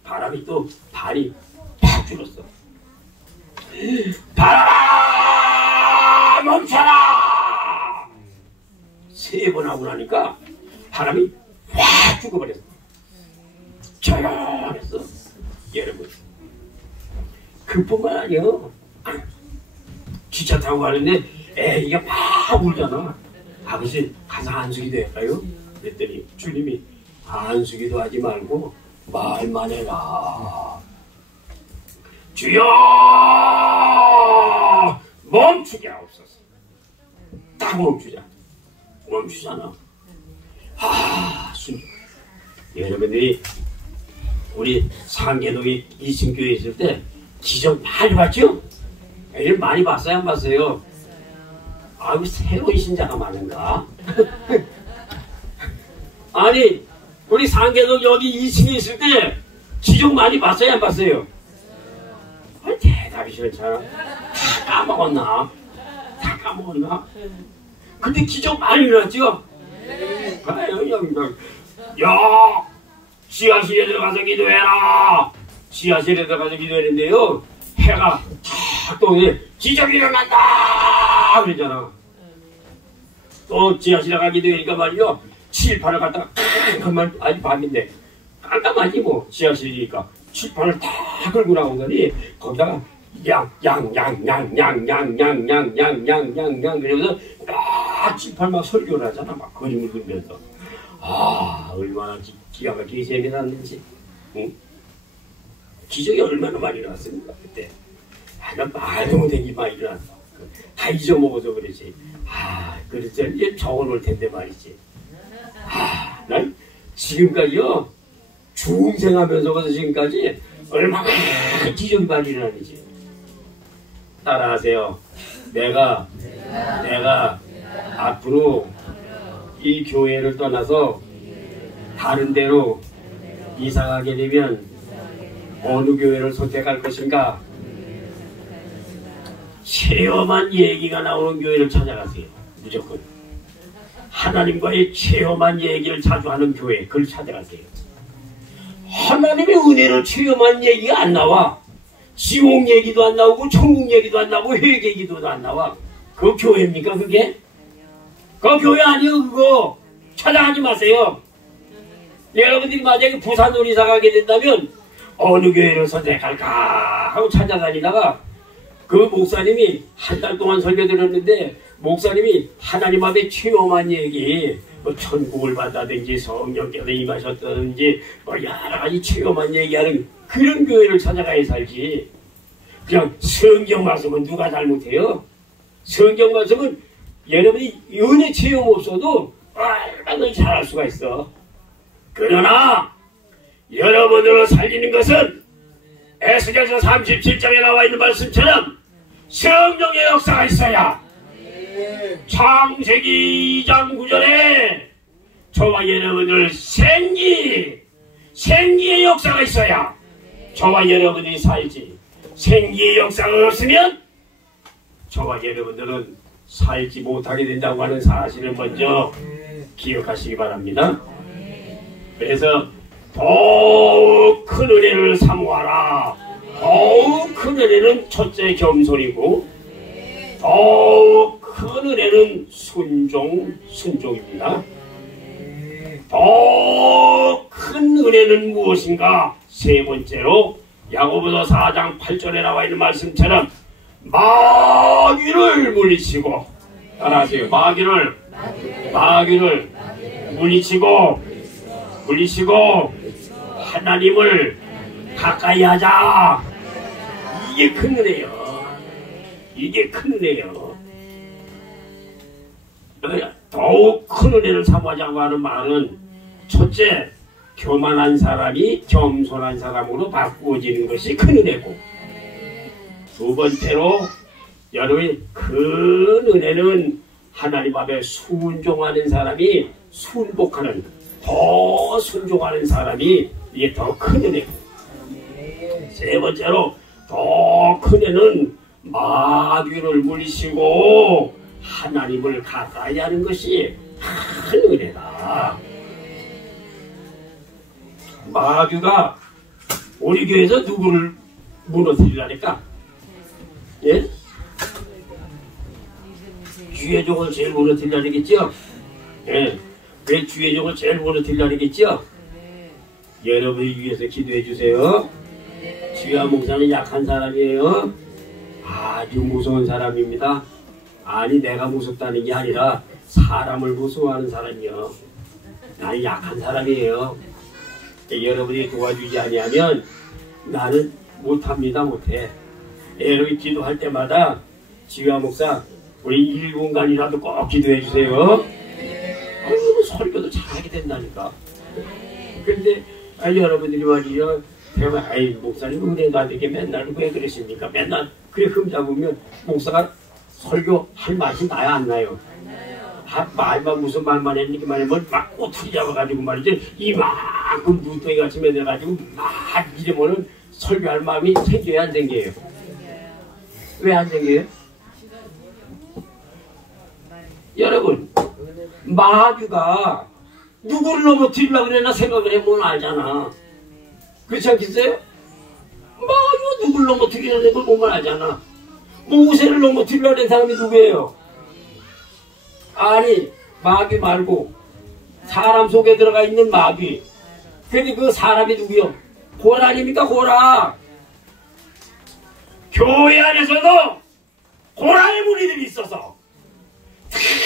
바람이 또 반이 팍 줄었어. 바람아 멈춰라. 3번 하고 나니까 바람이 확 죽어버렸어. 조용했어. 여러분 그뿐만 아니에요. 기차 타고 가는데 애기가 막 울잖아. 아버지 가서 안수기도 할까요? 그랬더니 주님이 안수기도 하지 말고 말만 해라. 주여 멈추게 하옵소서. 딱 멈추자. 멈추잖아. 여러분들이 우리 상계동에 2층 교회 있을 때 기적 많이 봤죠? 애들 많이 봤어요? 안 봤어요? 아유 새로운 신자가 많은가? 아니 우리 상계동 여기 2층에 있을 때 기적 많이 봤어요? 안 봤어요? 아니 대답이 싫잖아. 다 까먹었나? 다 까먹었나? 근데 기적 많이 일어났죠? 야 지하실에 들어가서 기도해라. 지하실에 들어가서 기도했는데요 해가 탁 떠오르는데 기적이 일어난다 그랬잖아. 또 지하실에 가서 기도하니까 말이요 칠판을 갖다가 깜깜한 아니 밤인데 깜깜하지 뭐 지하실이니까 칠판을 다 끌고 나오더니 거기다가 양양양양양양양양양양 그러면서 막 칠판 막 설교를 하잖아. 막 그림을 그리면서 얼마나 기가 막히게 재미났는지. 응? 기적이 얼마나 많이 일어났습니까 그때. 나 말도 못하게 많이 일어났어. 다 잊어먹어서 그러지. 그래서 이제 적어놓을 텐데 말이지. 난 지금까지요 중생하면서부터 지금까지 얼마나 기적이 많이 일어나는지. 따라하세요. 내가 앞으로 이 교회를 떠나서 다른 데로 이사가게 되면 어느 교회를 선택할 것인가? 체험한 얘기가 나오는 교회를 찾아가세요. 무조건. 하나님과의 체험한 얘기를 자주 하는 교회, 그걸 찾아가세요. 하나님의 은혜를 체험한 얘기가 안 나와. 지옥 얘기도 안 나오고 천국 얘기도 안 나오고 회개 얘기도 안 나와. 그 교회입니까 그게? 그 교회 아니에요 그거. 찾아가지 마세요. 여러분들이 만약에 부산으로 이사 가게 된다면 어느 교회를 선택할까 하고 찾아다니다가 그 목사님이 한 달 동안 설교 들었는데 목사님이 하나님 앞에 체험한 얘기 뭐 천국을 받다든지 성령께서 임하셨다든지 뭐 여러 가지 체험만 얘기하는 그런 교회를 찾아가야 살지. 그냥 성경 말씀은 누가 잘못해요? 성경 말씀은 여러분이 은혜 체험 없어도 얼마든지 잘할 수가 있어. 그러나 여러분으로 살리는 것은 에스겔서 37장에 나와 있는 말씀처럼 성령의 역사가 있어야. 창세기 2장 9절에 저와 여러분들 생기의 역사가 있어야 저와 여러분이 살지. 생기의 역사가 없으면 저와 여러분들은 살지 못하게 된다고 하는 사실을 먼저 기억하시기 바랍니다. 그래서 더욱 큰 은혜를 사모하라. 더욱 큰 은혜는 첫째 겸손이고 더욱 큰 은혜는 순종입니다. 더 큰 은혜는 무엇인가? 세 번째로 야고보서 4장 8절에 나와 있는 말씀처럼 마귀를 물리치고, 따라하세요. 마귀를 물리치고 하나님을 가까이 하자. 이게 큰 은혜요. 이게 큰 은혜요. 더욱 큰 은혜를 사모하자고 하는 말은 첫째, 교만한 사람이 겸손한 사람으로 바꾸어지는 것이 큰 은혜고, 두 번째로 여러분이 큰 은혜는 하나님 앞에 순종하는 사람이 순복하는, 더 순종하는 사람이 이게 더 큰 은혜고, 세 번째로 더 큰 은혜는 마귀를 물리치고 하나님을 가까이 하는 것이 큰 은혜다. 마귀가 우리 교회에서 누구를 무너뜨리라니까? 예? 주의 종을 제일 무너뜨리라겠죠? 예. 왜 주의 종을 제일 무너뜨리라겠죠? 여러분을 위해서 기도해 주세요. 주야 목사는 약한 사람이에요. 아주 무서운 사람입니다. 아니, 내가 무섭다는 게 아니라 사람을 무서워하는 사람이요. 나는 약한 사람이에요. 여러분이 도와주지 아니하면 나는 못합니다. 못해. 여러분이 기도할 때마다 지휘와 목사 우리 1분간이라도 꼭 기도해 주세요. 설교도 잘하게 된다니까. 근데 여러분들이 말이요, 그러면 목사님 은혜가 안 되게 맨날 왜 그러십니까? 맨날 그래 흠잡으면 목사가 설교할 맛이 나요, 안 나요? 말만 무슨 말만 했니까 말하면 막 꼬투리 잡아가지고 말이지 이만큼 눈덩이 같이 매달가지고 막 이러면은 설교할 마음이 생겨요, 안 생겨요? 왜 안 생겨요? 여러분, 마귀가 누구를 넘어뜨리려고 그랬나 생각을 해보면 알잖아. 그렇지 않겠어요? 마귀가 누구를 넘어뜨리려는 걸 보면 알잖아. 모세를 넘어뜨리려고 한 사람이 누구예요? 아니, 마귀 말고 사람 속에 들어가 있는 마귀. 근데 그 사람이 누구요? 고라 아닙니까? 고라. 교회 안에서도 고라의 무리들이 있어서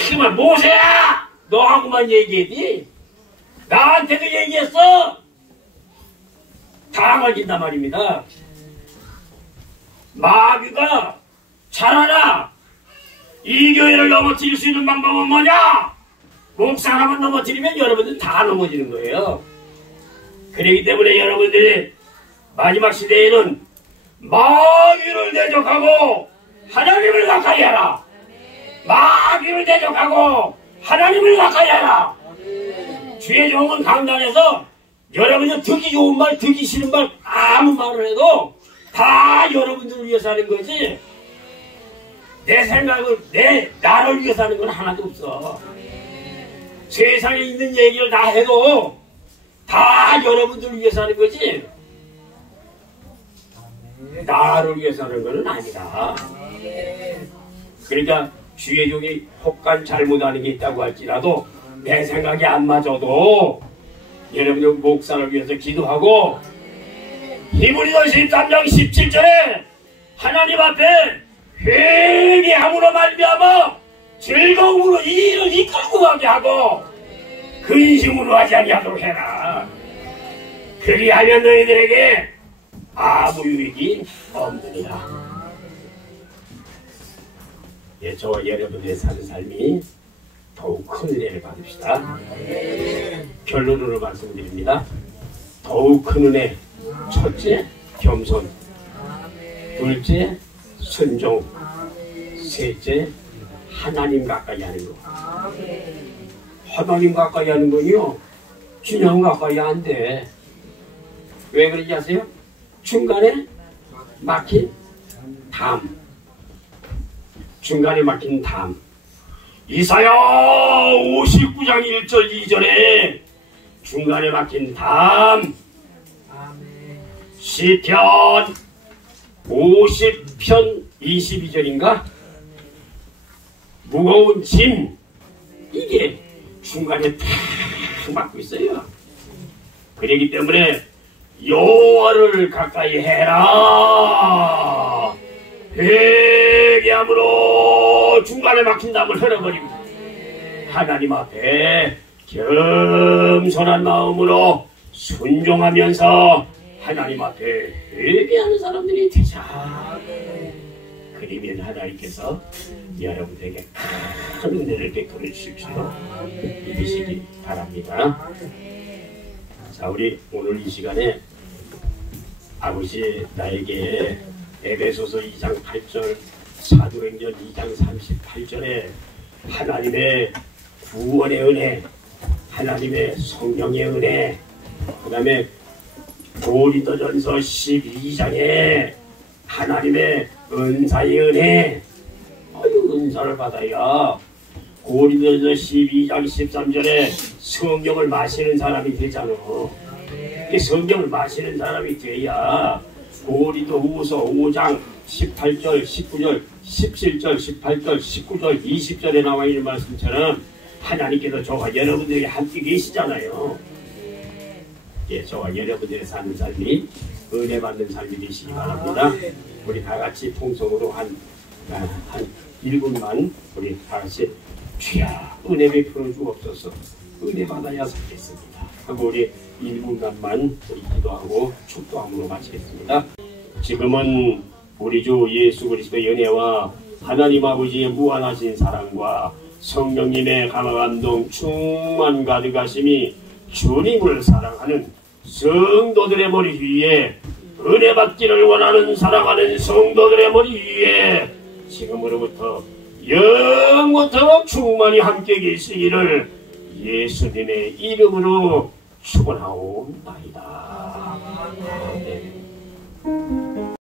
정말 모세야! 너하고만 얘기했니? 나한테도 얘기했어! 다 걸린단 말입니다. 마귀가 잘 알아. 이 교회를 넘어뜨릴 수 있는 방법은 뭐냐? 목사람을 넘어뜨리면 여러분들 다 넘어지는 거예요. 그렇기 때문에 여러분들이 마지막 시대에는 마귀를 대적하고 하나님을 가까이 하라. 마귀를 대적하고 하나님을 가까이 하라. 주의 종은 강단에서 여러분이 듣기 좋은 말, 듣기 싫은 말 아무 말을 해도 다 여러분들을 위해서 하는 거지, 내 생각을, 나를 위해서 하는 건 하나도 없어. 세상에 있는 얘기를 다 해도 다 여러분들을 위해서 하는 거지, 나를 위해서 하는 건 아니다. 그러니까 주의 종이 혹간 잘못하는 게 있다고 할지라도 내 생각이 안 맞아도 여러분들 목사를 위해서 기도하고, 히브리서 13장 17절에 하나님 앞에 회개함으로 말미암아 즐거움으로 이 일을 이끌고 가게 하고 근심으로 하지 아니하도록 해라. 그리하면 너희들에게 아무 유익이 없느니라. 예, 저와 여러분의 사는 삶이 더욱 큰 은혜를 받읍시다. 결론으로 말씀드립니다. 더욱 큰 은혜. 첫째, 겸손. 둘째, 순종. 셋째, 하나님 가까이 하는 거. 하나님 가까이 하는 건요, 그냥 가까이 안 돼. 왜 그런지 아세요? 중간에 막힌 담. 중간에 막힌 담. 이사야 59장 1절 2절에 중간에 막힌 담. 시편 50편 22절인가? 무거운 짐. 이게 중간에 탁 막고 있어요. 그러기 때문에 여호와를 가까이 해라. 회개함으로 중간에 막힌 담을 흘려버리고 하나님 앞에 겸손한 마음으로 순종하면서 하나님 앞에 회개하는 사람들이 되자. 그러면 하나님께서 여러분에게 큰 은혜를 베풀어 주실 줄로 믿으시기 바랍니다. 자, 우리 오늘 이 시간에 아버지 나에게 에베소서 2장 8절, 사도행전 2장 38절에 하나님의 구원의 은혜, 하나님의 성령의 은혜, 그 다음에 고린도전서 12장에 하나님의 은사의 은혜. 은사를 받아야 고린도전서 12장 13절에 성경을 마시는 사람이 되잖아. 성경을 마시는 사람이 돼야 고린도후서 5장 18절, 19절, 17절, 18절, 19절, 20절에 나와 있는 말씀처럼 하나님께서 저와 여러분들이 함께 계시잖아요. 예, 저와 여러분들의 사는 삶이 은혜 받는 삶이 되시기 바랍니다. 우리 다 같이 통성으로 한 1분만 우리 다 같이 주야 은혜 베풀어 주옵소서. 은혜 받아야 살겠습니다 하고 우리 1분간만 우리 기도하고 축도함으로 마치겠습니다. 지금은 우리 주 예수 그리스도의 은혜와 하나님 아버지의 무한하신 사랑과 성령님의 감화감동 충만 가득하심이 주님을 사랑하는 성도들의 머리 위에, 은혜 받기를 원하는 사랑하는 성도들의 머리 위에 지금으로부터 영원토록 충만히 함께 계시기를 예수님의 이름으로 축원하옵나이다. 아멘.